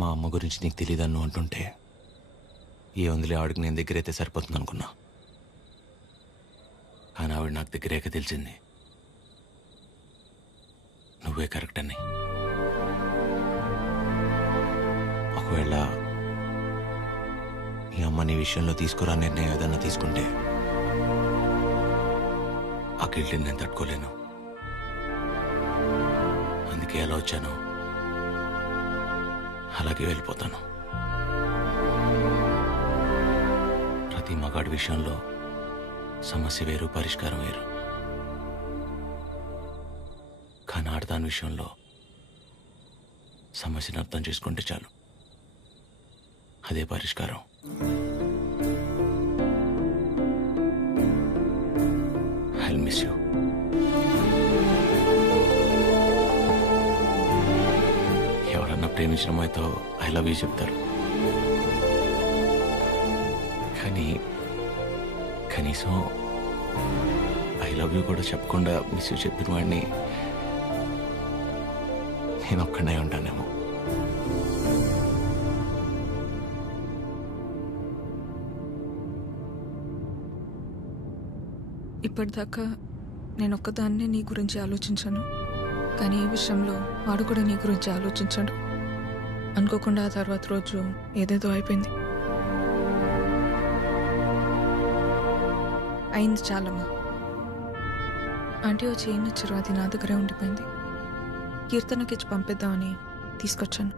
మా అమ్మ గురించి నీకు తెలియదన్ను అంటుంటే ఏ వందలే ఆవిడకి నేను దగ్గరైతే సరిపోతుంది అనుకున్నా. కానీ ఆవిడ నాకు దగ్గరేక తెలిసింది నువ్వే కరెక్ట్ అని. ఒకవేళ మీ అమ్మ నీ విషయంలో తీసుకురా నిర్ణయం ఏదన్నా తీసుకుంటే ఆ గిల్ట్ని నేను తట్టుకోలేను. అందుకే ఎలా వచ్చాను అలాగే వెళ్ళిపోతాను. ప్రతి మగాడి విషయంలో సమస్య వేరు, పరిష్కారం వేరు. కానీ ఆడదాని విషయంలో సమస్యను అర్థం చేసుకుంటే చాలు, అదే పరిష్కారం. I'll miss you. ఎవరన్నా ప్రేమించిన అమ్మాయితో ఐ లవ్ యూ చెప్తారు, కానీ కనీసం ఐ లవ్ యూ కూడా చెప్పకుండా మిస్ యూ చెప్పిన వాడిని నేను ఒక్కడే ఉంటానేమో. ఇప్పటిదాకా నేను ఒక్కదాన్నే నీ గురించి ఆలోచించాను, కానీ ఈ విషయంలో వాడు కూడా నీ గురించి ఆలోచించాడు. అనుకోకుండా ఆ తర్వాత రోజు ఏదేదో అయిపోయింది. అయింది చాలమ్మా. ఆంటీ వచ్చి ఏం నచ్చారు, అది నా దగ్గరే ఉండిపోయింది. కీర్తనకి ఇచ్చి పంపిద్దామని తీసుకొచ్చాను.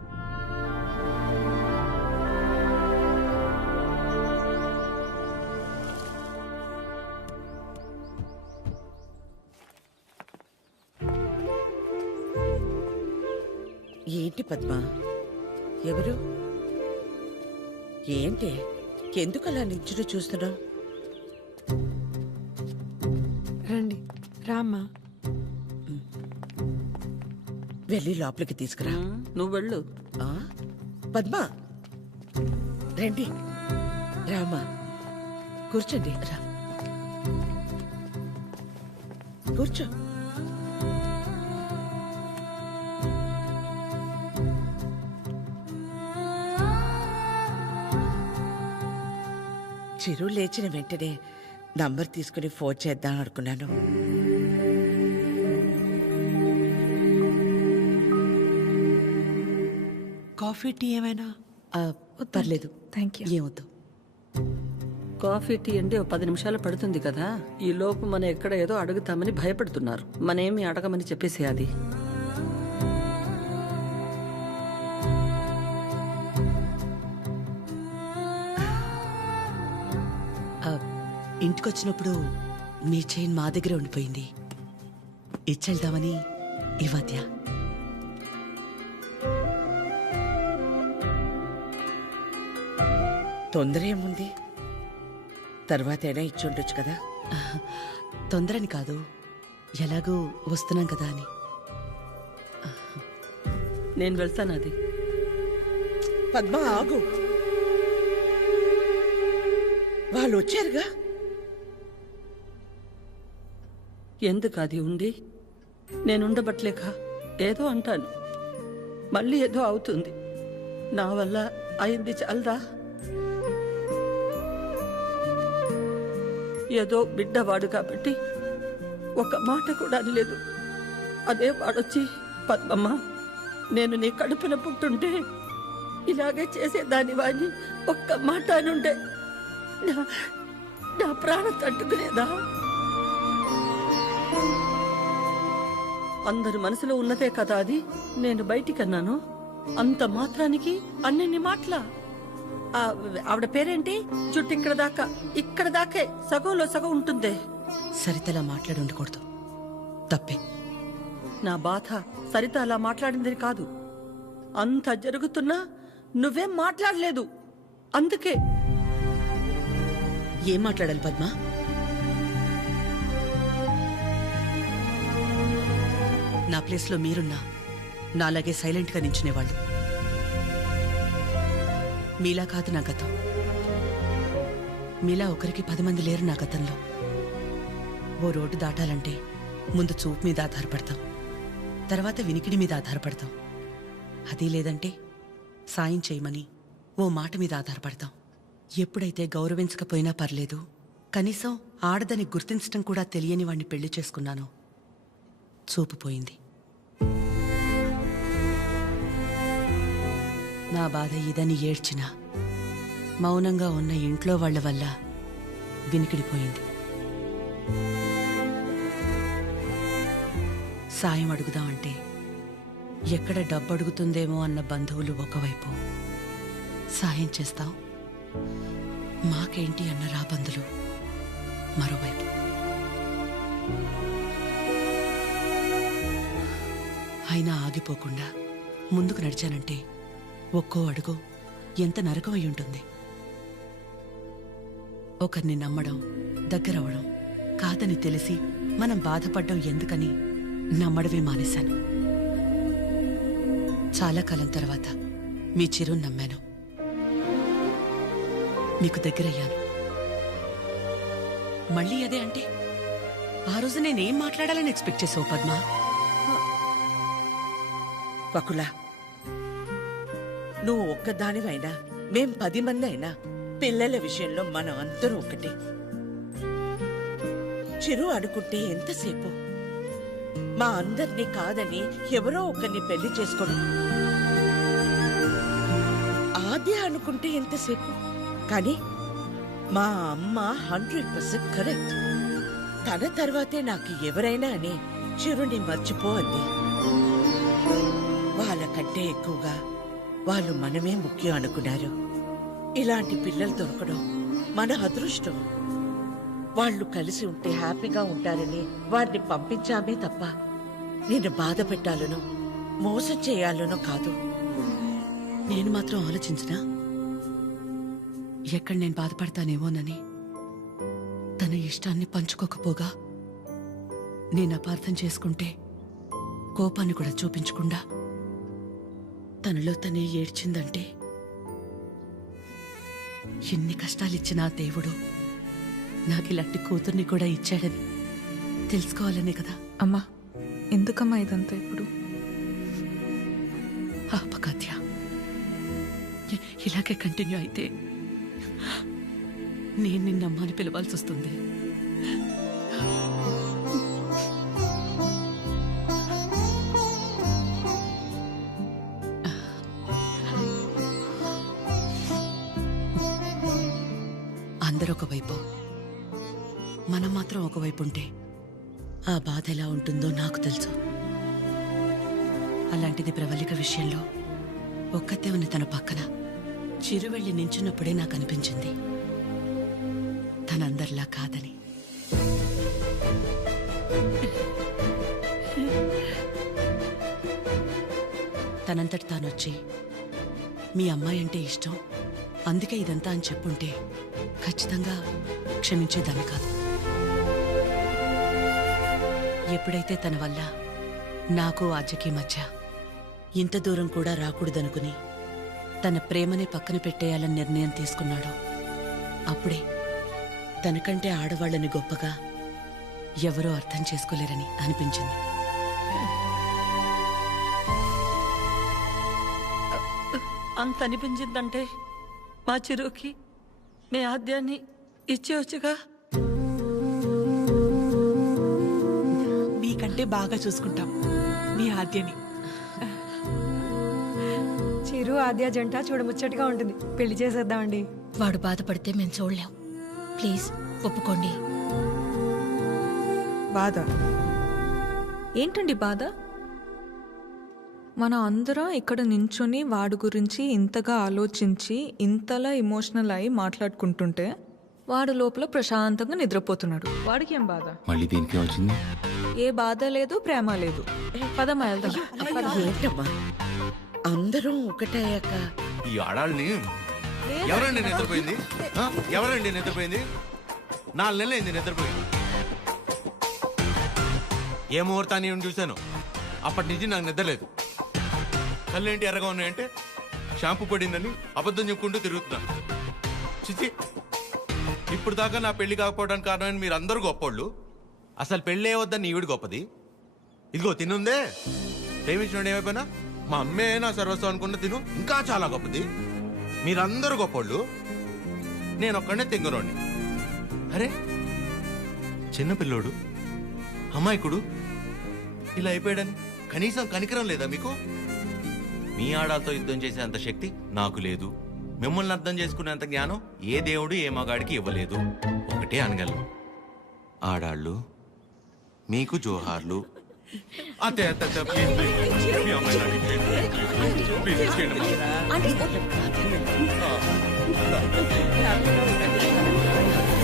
ఏంటి పద్మ, ఎవరు? ఏంటి, ఎందుకు అలా నించుని చూస్తున్నావు? రండి, రామ్మా. వెళ్ళి లోపలికి తీసుకురా. నువ్వు వెళ్ళు. పద్మ రండి, రామా కూర్చోండి. రా కూర్చో. చిరు లేచిన వెంటనే నంబర్ తీసుకుని ఫోన్ చేద్దాం అనుకున్నాను. కాఫీ టీ ఏమైనా? పర్లేదు, థ్యాంక్ యూ. ఏమొద్దు. కాఫీ టీ అంటే 10 నిమిషాలు పడుతుంది కదా. ఈ లోపు మనం ఎక్కడ ఏదో అడుగుతామని భయపడుతున్నారు. మనేమి అడగమని చెప్పేసి అది. ఇంటికొచ్చినప్పుడు మీ చైన్ మా దగ్గరే ఉండిపోయింది, ఇచ్చెళ్దామని ఈ మధ్య. తొందర ఏముంది, తర్వాత అయినా ఇచ్చి ఉండొచ్చు కదా. తొందరని కాదు, ఎలాగూ వస్తున్నాం కదా అని. నేను వెళ్తాను. అది పద్మ ఆగు, వాళ్ళు వచ్చారుగా. ఎందుకు అది ఉండి నేనుండబట్లేక ఏదో అంటాను, మళ్ళీ ఏదో అవుతుంది. నా వల్ల అయింది చాలదా? ఏదో బిడ్డవాడు కాబట్టి ఒక మాట కూడా అనలేదు. అదే వాడొచ్చి, పద్మమ్మ నేను నీ కడుపున పుట్టుంటే ఇలాగే చేసేదాని వాడిని ఒక్క మాట అనుంటే నా ప్రాణం తట్టుకునేదా? అందరి మనసులో ఉన్నదే కదా అది. నేను బయటికన్నాను, అంత మాత్రానికి అన్ని మాటలా? ఆవిడ పేరేంటి? జుట్టు ఇక్కడ దాకే సగంలో సగం ఉంటుందే. సరితలా మాట్లాడి ఉండకూడదు, తప్పే. నా బాధ సరిత అలా మాట్లాడింది కాదు. అంత జరుగుతున్నా నువ్వేం మాట్లాడలేదు. అందుకే. ఏం మాట్లాడాలి పద్మ? నా ప్లేస్లో మీరున్నా నాలాగే సైలెంట్గా నించునేవాళ్ళు. మీలా కాదు నా గతం. మీలా ఒకరికి 10 మంది లేరు నా గతంలో. ఓ రోడ్డు దాటాలంటే ముందు చూపు మీద ఆధారపడతాం, తర్వాత వినికిడి మీద ఆధారపడతాం. అది లేదంటే సాయం చేయమని ఓ మాట మీద ఆధారపడతాం. ఎప్పుడైతే గౌరవించకపోయినా పర్లేదు, కనీసం ఆడదని గుర్తించటం కూడా తెలియని వాణ్ణి పెళ్లి చేసుకున్నాను, చూపు పోయింది. నా బాధ ఇదని ఏడ్చినా మౌనంగా ఉన్న ఇంట్లో వాళ్ల వల్ల వినికిడిపోయింది. సాయం అడుగుదామంటే ఎక్కడ డబ్బు అడుగుతుందేమో అన్న బంధువులు ఒకవైపు, సాయం చేస్తాం మాకేంటి అన్న రాబందులు మరోవైపు. అయినా ఆగిపోకుండా ముందుకు నడిచానంటే ఒక్కో అడుగు ఎంత నరకం అయి ఉంటుంది. ఒకరిని నమ్మడం, దగ్గరవడం కాదని తెలిసి మనం బాధపడ్డం ఎందుకని నమ్మడమే మానేశాను. చాలా కాలం తర్వాత మీ చిరుని నమ్మాను, మీకు దగ్గరయ్యాను. మళ్ళీ అదే అంటే ఆ రోజు నేనేం మాట్లాడాలని ఎక్స్పెక్ట్ చేసావు పద్మ? వకుల, నువ్వు ఒక్కదానివైనా మేం 10 మంది అయినా పిల్లల విషయంలో మనం అందరూ ఒకటే. చిరు అనుకుంటే ఎంతసేపు మా అందరినీ కాదని ఎవరో ఒకరిని పెళ్లి చేసుకోవడం, ఆద్య అనుకుంటే ఎంతసేపు. కానీ మా అమ్మ 100% కరెక్ట్. తన తర్వాతే నాకు ఎవరైనా అని చిరుని మర్చిపో అంది. వాళ్ళకంటే ఎక్కువగా వాళ్ళు మనమే ముఖ్యం అనుకున్నారు. ఇలాంటి పిల్లలు దొరకడం మన అదృష్టం. వాళ్ళు కలిసి ఉంటే హ్యాపీగా ఉంటారని వారిని పంపించామే తప్ప నిన్ను బాధ పెట్టాలనో మోసం చేయాలనో కాదు. నేను మాత్రం ఆలోచించినా ఎక్కడ నేను బాధపడతానేమోనని. తన ఇష్టాన్ని పంచుకోకపోగా నేను అపార్థం చేసుకుంటే కోపాన్ని కూడా చూపించకుండా తనలో తనే ఏడ్చిందంటే ఎన్ని కష్టాలిచ్చినా దేవుడు నాకిలాంటి కూతుర్ని కూడా ఇచ్చాడని తెలుసుకోవాలనే కదా. అమ్మా, ఎందుకమ్మా ఇదంతా ఇప్పుడు? ఆపకాత్య, ఇలాగే కంటిన్యూ అయితే నేను నిన్నమ్మని పిలవాల్సి వస్తుంది. అందరూ ఒకవైపు, మనం మాత్రం ఒకవైపు ఉంటే ఆ బాధ ఎలా ఉంటుందో నాకు తెలుసు. అలాంటిది ప్రవళిక విషయంలో ఒక్కతే ఉన్న తన పక్కన చిరు వెళ్ళి నించున్నప్పుడే నాకు అనిపించింది తనందరిలా కాదని. తనంతటి తానొచ్చి మీ అమ్మాయి అంటే ఇష్టం అందుకే ఇదంతా అని చెప్పుంటే ఖచ్చితంగా క్షమించేదాన్ని కాదు. ఎప్పుడైతే తన వల్ల నాకు ఆద్యకి మధ్య ఇంత దూరం కూడా రాకూడదనుకుని తన ప్రేమనే పక్కన పెట్టేయాలని నిర్ణయం తీసుకున్నాడో అప్పుడే తనకంటే ఆడవాళ్ళని గొప్పగా ఎవరూ అర్థం చేసుకోలేరని అనిపించింది. అంత అనిపించిందంటే మా చిరుకి మీ ఆద్యాన్ని ఇచ్చేవచ్చుగా. మీకంటే బాగా చూసుకుంటాం మీ ఆద్యని. చిరు ఆద్య జంట చూడముచ్చటగా ఉంటుంది. పెళ్లి చేసేద్దామండి. వాడు బాధపడితే మేము చూడలేం. ప్లీజ్ ఒప్పుకోండి. బాధ ఏంటండి బాధ? మన అందరం ఇక్కడ నించుని వాడి గురించి ఇంతగా ఆలోచించి ఇంతలా ఎమోషనల్ అయి మాట్లాడుకుంటుంటే వాడు లోపల ప్రశాంతంగా నిద్రపోతున్నాడు. వాడికి ఏం బాధ? మళ్ళీ దీనికి వచ్చింది. ఏ బాధ లేదు, ప్రేమ లేదు. పదమ్మా వెళ్దాం. ఏంటమ్మా అందరం ఒకటయ్యాక ఈ ఆడాళ్ళని ఎవరండి నిద్రపోయింది? ఆ? ఎవరండి నిద్రపోయింది? 4 నెలలు అయింది నిద్రపోయింది. ఏ ముహూర్తాన్ని చూశాను అప్పటి నుంచి నాకు నిద్రలేదు. కళ్ళేంటి ఎర్రగా ఉన్నాయంటే షాంపూ పడిందని అబద్ధం చెప్పుకుంటూ తిరుగుతున్నా. చిచి, ఇప్పుడు దాకా నా పెళ్లి కాకపోవడానికి కారణమైన మీరు అందరూ గొప్పోళ్ళు. అసలు పెళ్ళి వద్దని ఈవిడ గొప్పది. ఇదిగో తినుందే ప్రేమించినోడు ఏమైపోయినా మా అమ్మే నా సర్వస్వం అనుకున్న తిను ఇంకా చాలా గొప్పది. మీరందరూ గొప్పోళ్ళు, నేను ఒక్కడే తెంగరోని. అరే చిన్నపిల్లోడు, అమాయకుడు ఇలా అయిపోయాడని కనీసం కనికరం లేదా మీకు? మీ ఆడాలతో యుద్ధం చేసేంత శక్తి నాకు లేదు. మిమ్మల్ని అర్థం చేసుకునేంత జ్ఞానం ఏ దేవుడు ఏ మగాడికి ఇవ్వలేదు. ఒకటే అనగలను, ఆడాళ్ళు మీకు జోహార్లు. అతే అతే అతే, ప్లీజ్ ప్లీజ్, మీ అమ్మాయి నాకు ప్లీజ్ ప్లీజ్ చేయండి. హ్యాపీగా ఉండండి.